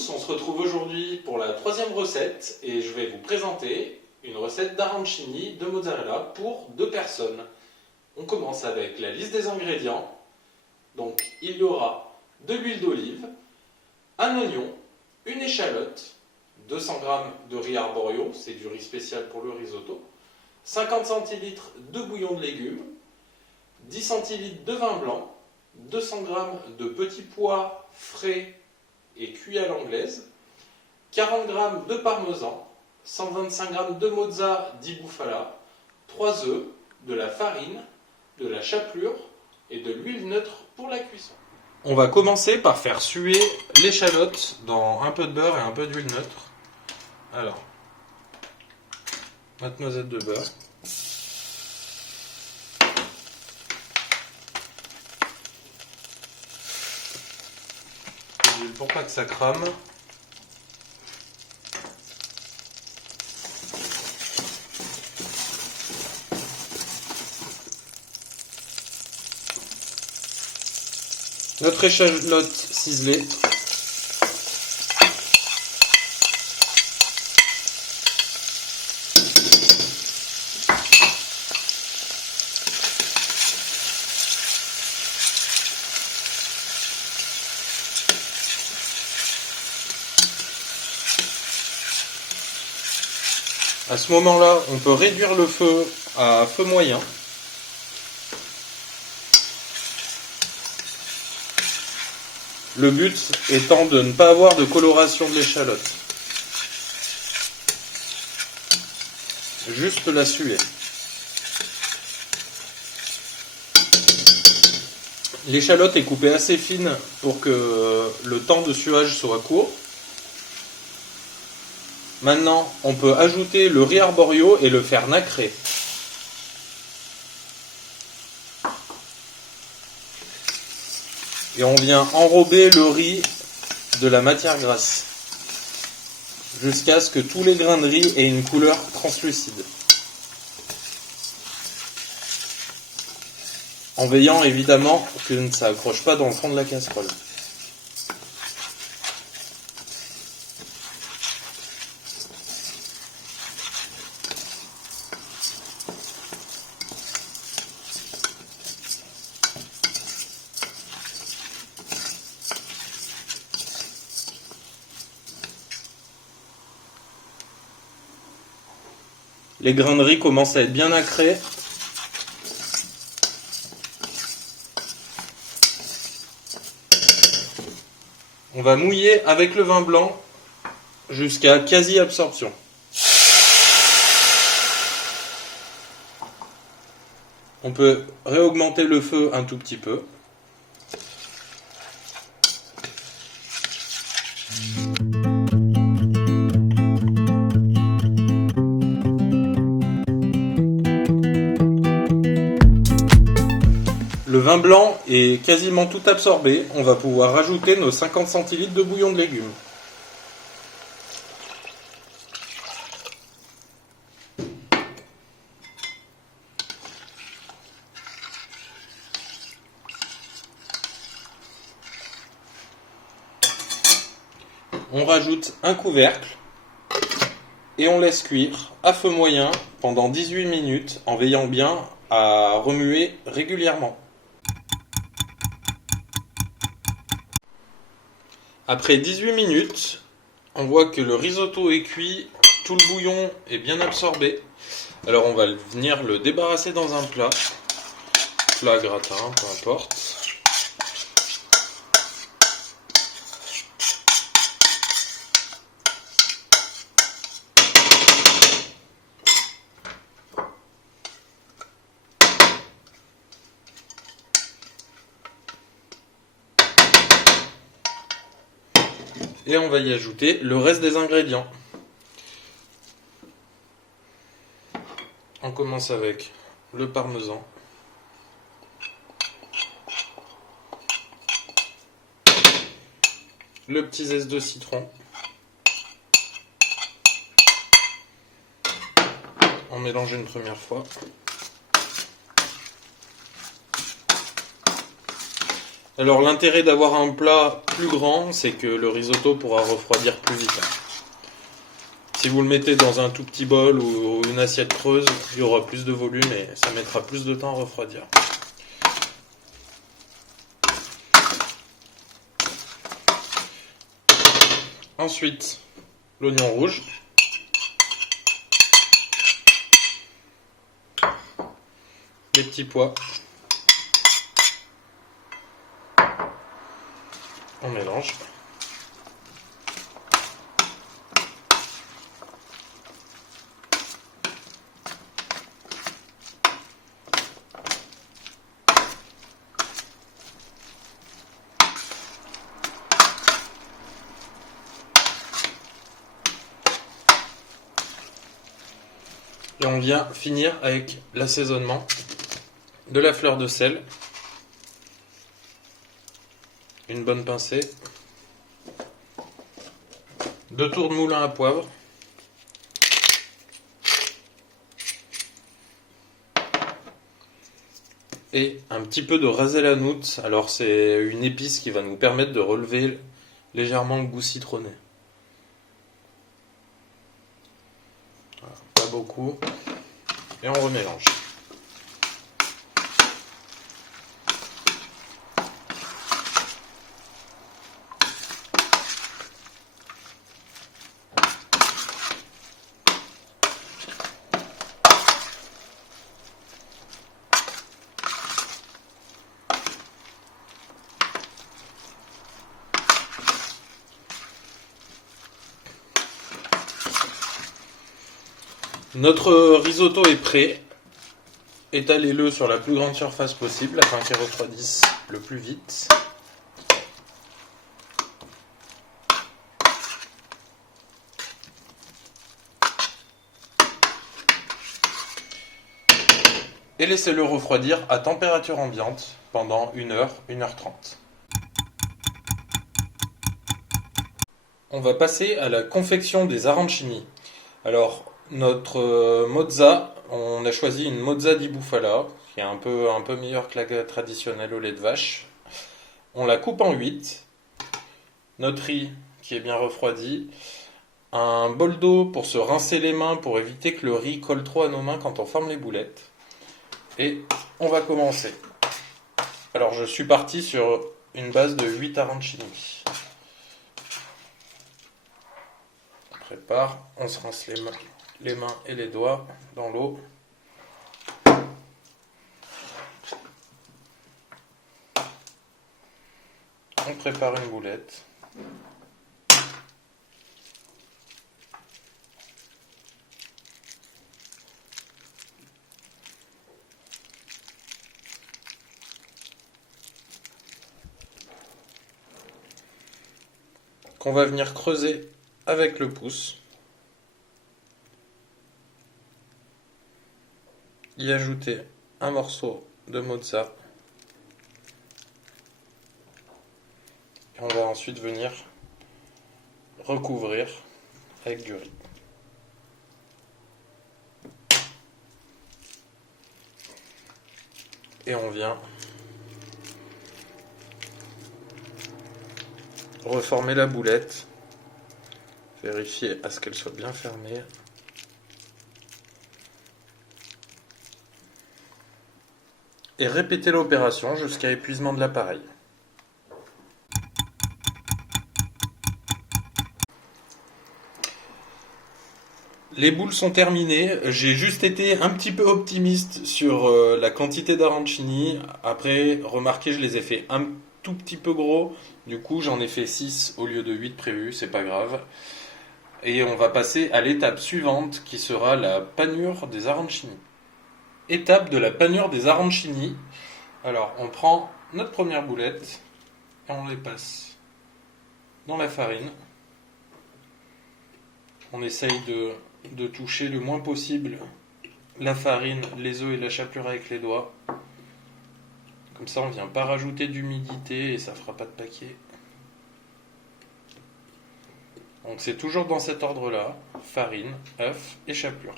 tous, on se retrouve aujourd'hui pour la troisième recette et je vais vous présenter une recette d'arancini de mozzarella pour 2 personnes. On commence avec la liste des ingrédients. Donc il y aura de l'huile d'olive, un oignon, une échalote, 200 g de riz arborio, c'est du riz spécial pour le risotto, 50 centilitres de bouillon de légumes, 10 centilitres de vin blanc, 200 g de petits pois frais et cuits à l'anglaise, 40 g de parmesan, 125 g de mozza di bufala, 3 œufs, de la farine, de la chapelure et de l'huile neutre pour la cuisson. On va commencer par faire suer l'échalote dans un peu de beurre et un peu d'huile neutre. Alors, notre noisette de beurre. Pour pas que ça crame. Notre échalote ciselée. À ce moment-là, on peut réduire le feu à feu moyen. Le but étant de ne pas avoir de coloration de l'échalote. Juste la suer. L'échalote est coupée assez fine pour que le temps de suage soit court. Maintenant, on peut ajouter le riz arborio et le faire nacrer. Et on vient enrober le riz de la matière grasse jusqu'à ce que tous les grains de riz aient une couleur translucide. En veillant évidemment que ça accroche pas dans le fond de la casserole. Les grains de riz commencent à être bien nacrés. On va mouiller avec le vin blanc jusqu'à quasi-absorption. On peut réaugmenter le feu un tout petit peu. Le vin blanc est quasiment tout absorbé. On va pouvoir rajouter nos 50 centilitres de bouillon de légumes. On rajoute un couvercle et on laisse cuire à feu moyen pendant 18 minutes en veillant bien à remuer régulièrement. Après 18 minutes, on voit que le risotto est cuit, tout le bouillon est bien absorbé. Alors on va venir le débarrasser dans un plat gratin, peu importe. Et on va y ajouter le reste des ingrédients. On commence avec le parmesan. Le petit zeste de citron. On mélange une première fois. Alors l'intérêt d'avoir un plat plus grand, c'est que le risotto pourra refroidir plus vite. Si vous le mettez dans un tout petit bol ou une assiette creuse, il y aura plus de volume et ça mettra plus de temps à refroidir. Ensuite, l'oignon rouge. Les petits pois. On mélange. Et on vient finir avec l'assaisonnement de la fleur de sel, une bonne pincée, 2 tours de moulin à poivre, et un petit peu de ras el hanout. Alors c'est une épice qui va nous permettre de relever légèrement le goût citronné. Voilà, pas beaucoup. Et on remélange. Notre risotto est prêt. Étalez-le sur la plus grande surface possible afin qu'il refroidisse le plus vite. Et laissez-le refroidir à température ambiante pendant 1 heure, 1h30. On va passer à la confection des arancini. Alors, notre mozza, on a choisi une mozza di bufala, qui est un peu meilleure que la traditionnelle au lait de vache. On la coupe en 8. Notre riz qui est bien refroidi. Un bol d'eau pour se rincer les mains pour éviter que le riz colle trop à nos mains quand on forme les boulettes. Et on va commencer. Alors je suis parti sur une base de 8 arancini. On prépare, on se rince les mains et les doigts dans l'eau. On prépare une boulette. Qu'on va venir creuser avec le pouce. Y ajouter un morceau de mozza. Et on va ensuite venir recouvrir avec du riz. Et on vient reformer la boulette. Vérifier à ce qu'elle soit bien fermée. Et répéter l'opération jusqu'à épuisement de l'appareil. Les boules sont terminées. J'ai juste été un petit peu optimiste sur la quantité d'arancini. Après, remarquez, je les ai fait un tout petit peu gros. Du coup, j'en ai fait 6 au lieu de 8 prévus. C'est pas grave. Et on va passer à l'étape suivante qui sera la panure des arancini. Étape de la panure des arancini. Alors, on prend notre première boulette et on les passe dans la farine. On essaye de toucher le moins possible la farine, les œufs et la chapelure avec les doigts. Comme ça, on ne vient pas rajouter d'humidité et ça ne fera pas de paquet. Donc c'est toujours dans cet ordre-là, farine, œuf et chapelure.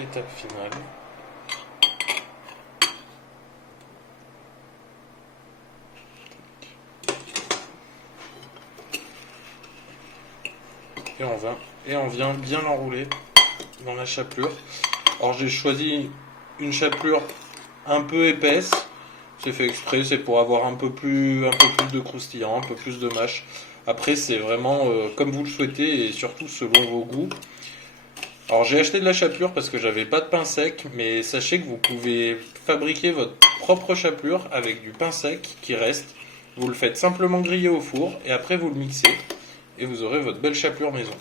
l'étape finale. Et on vient bien l'enrouler dans la chapelure. Alors j'ai choisi une chapelure un peu épaisse. C'est fait exprès, c'est pour avoir un peu plus de croustillant, un peu plus de mâche. Après c'est vraiment comme vous le souhaitez et surtout selon vos goûts. Alors j'ai acheté de la chapelure parce que j'avais pas de pain sec, mais sachez que vous pouvez fabriquer votre propre chapelure avec du pain sec qui reste. Vous le faites simplement griller au four et après vous le mixez et vous aurez votre belle chapelure maison.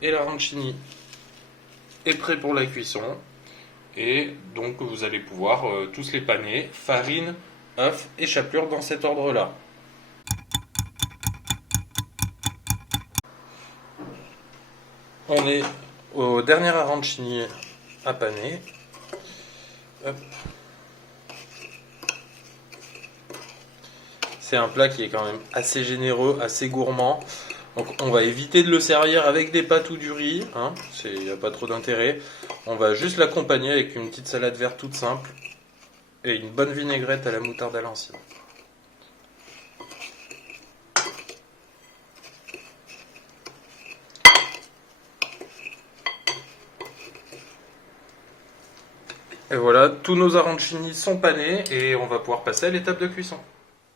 Et l'arancini est prêt pour la cuisson. Et donc vous allez pouvoir tous les paner, farine, œuf et chapelure dans cet ordre-là. On est au dernier arancini à paner. Hop. C'est un plat qui est quand même assez généreux, assez gourmand. Donc on va éviter de le servir avec des pâtes ou du riz, hein, il n'y a pas trop d'intérêt. On va juste l'accompagner avec une petite salade verte toute simple et une bonne vinaigrette à la moutarde à l'ancienne. Et voilà, tous nos arancini sont panés et on va pouvoir passer à l'étape de cuisson.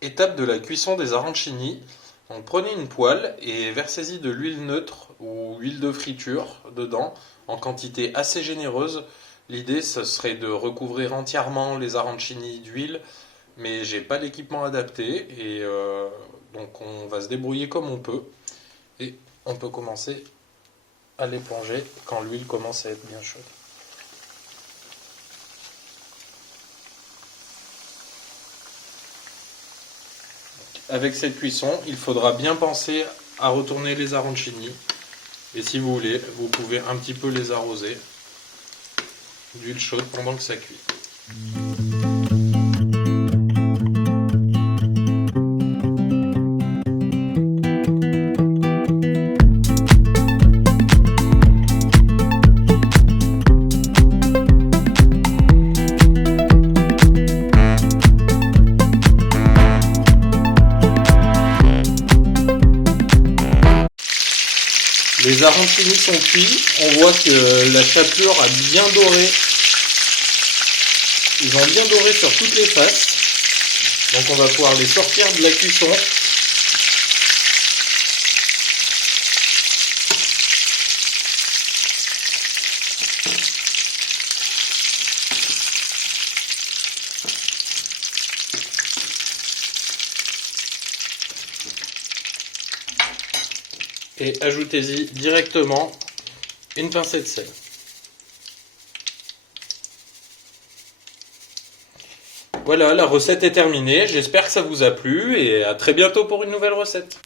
Étape de la cuisson des arancini. Donc prenez une poêle et versez-y de l'huile neutre ou huile de friture dedans en quantité assez généreuse. L'idée ce serait de recouvrir entièrement les arancini d'huile, mais j'ai pas l'équipement adapté et donc on va se débrouiller comme on peut et on peut commencer à les plonger quand l'huile commence à être bien chaude. Avec cette cuisson, il faudra bien penser à retourner les arancini. Et si vous voulez, vous pouvez un petit peu les arroser d'huile chaude pendant que ça cuit. Les arancini sont cuits, on voit que la chapelure a bien doré. Ils ont bien doré sur toutes les faces. Donc on va pouvoir les sortir de la cuisson. Et ajoutez-y directement une pincée de sel. Voilà, la recette est terminée. J'espère que ça vous a plu et à très bientôt pour une nouvelle recette.